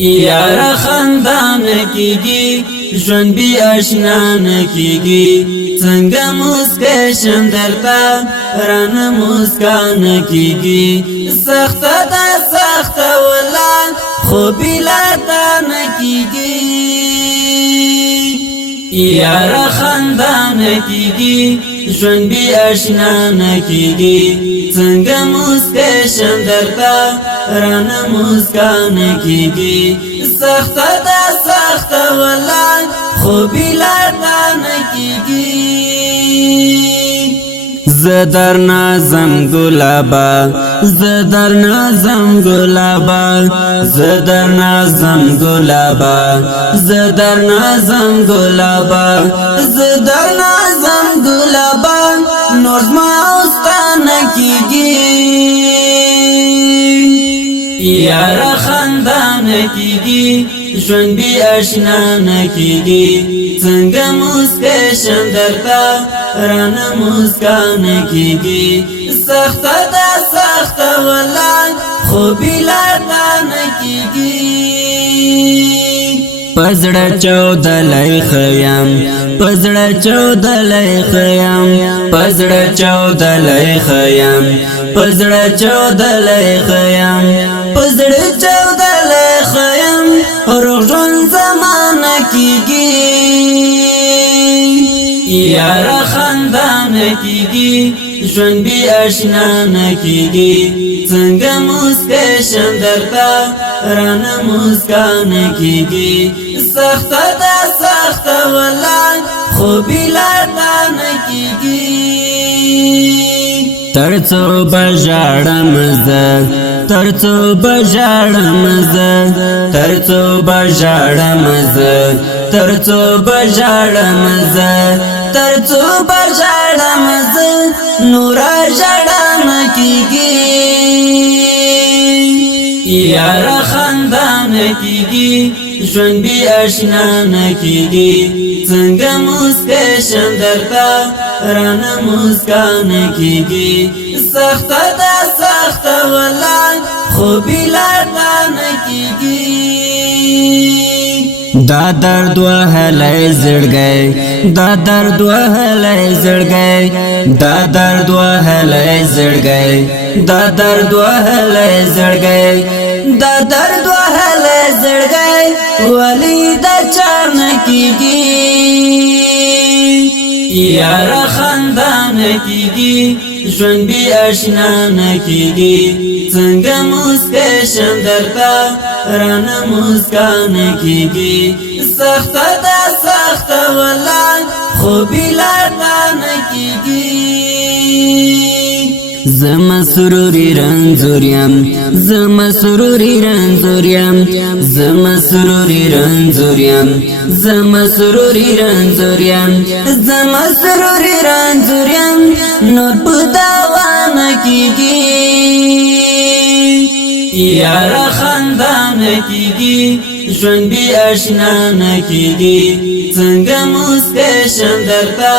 یار خندان کیږي ژوند بی آشنا نکیږي څنګه مسکشم درته رانه مسکان کیږي سخت ده سخت ولا خو بلا تا نکیږي یار خندان کیږي ژوند بی آشنا نکیږي څنګه مسکشم درته رانه مسکان کیږي سخت ده سخت ولا خو بلا تا نکیږي زدر نازم گلابا زدر نازم گلابا زدر نازم گلابا زدر نازم گلابا زدر نازم گلابا نور ما استان کیږي یار خندان کیږي ژوند بی آشنا نکیږي څنګه مسکشم درته رانه مسکان کیږي سخت ده سخت ولا خو بلا تا نکیږي پزړه چودلای خیام پزړه چودلای خیام پزړه چودلای خیام پزړه چودلای خیام پزړه چودلای خیام روزن زمانہ کیږي یار خندان کیږي ژوند بی آشنا نکیږي څنګه مسکشم درته رانه مسکان کیږي سخت ده سخت ولا خو بلا تا نکیږي ترڅو بجاړم زه ترڅو بجاړم زه ترڅو بجاړم زه ترڅو بجاړم زه ترڅو بجاړم زه نور جړم کیږي یار خندان کیږي ژوند بی آشنا نکیږي څنګه مسکشم درته رانه مسکان کیږي سخت ده سخت ولا خو بلا تا نکیږي دا درد وهلای زړګي دا درد وهلای زړګي دا درد وهلای زړګي دا درد وهلای زړګي دا درد وهلای زړګي ولی د چان کیږي یار خندان کیږي ژوند بی آشنا نکیږي څنګه مسکشم درته رانه مسکان کیږي سخت ده سخت ولا خو بلا تا نکیږي زما سروري رنزوريم زما سروري رنزوريم زما سروري رنزوريم زما سروري رنزوريم زما سروري رنزوريم نور پداوان کیږي یار خندان کیږي ژوند بی آشنا نکیږي څنګه مسکشم درته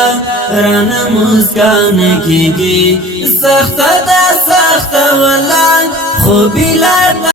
رانه مسکان کیږي سخت ده سخت ولا خو بلا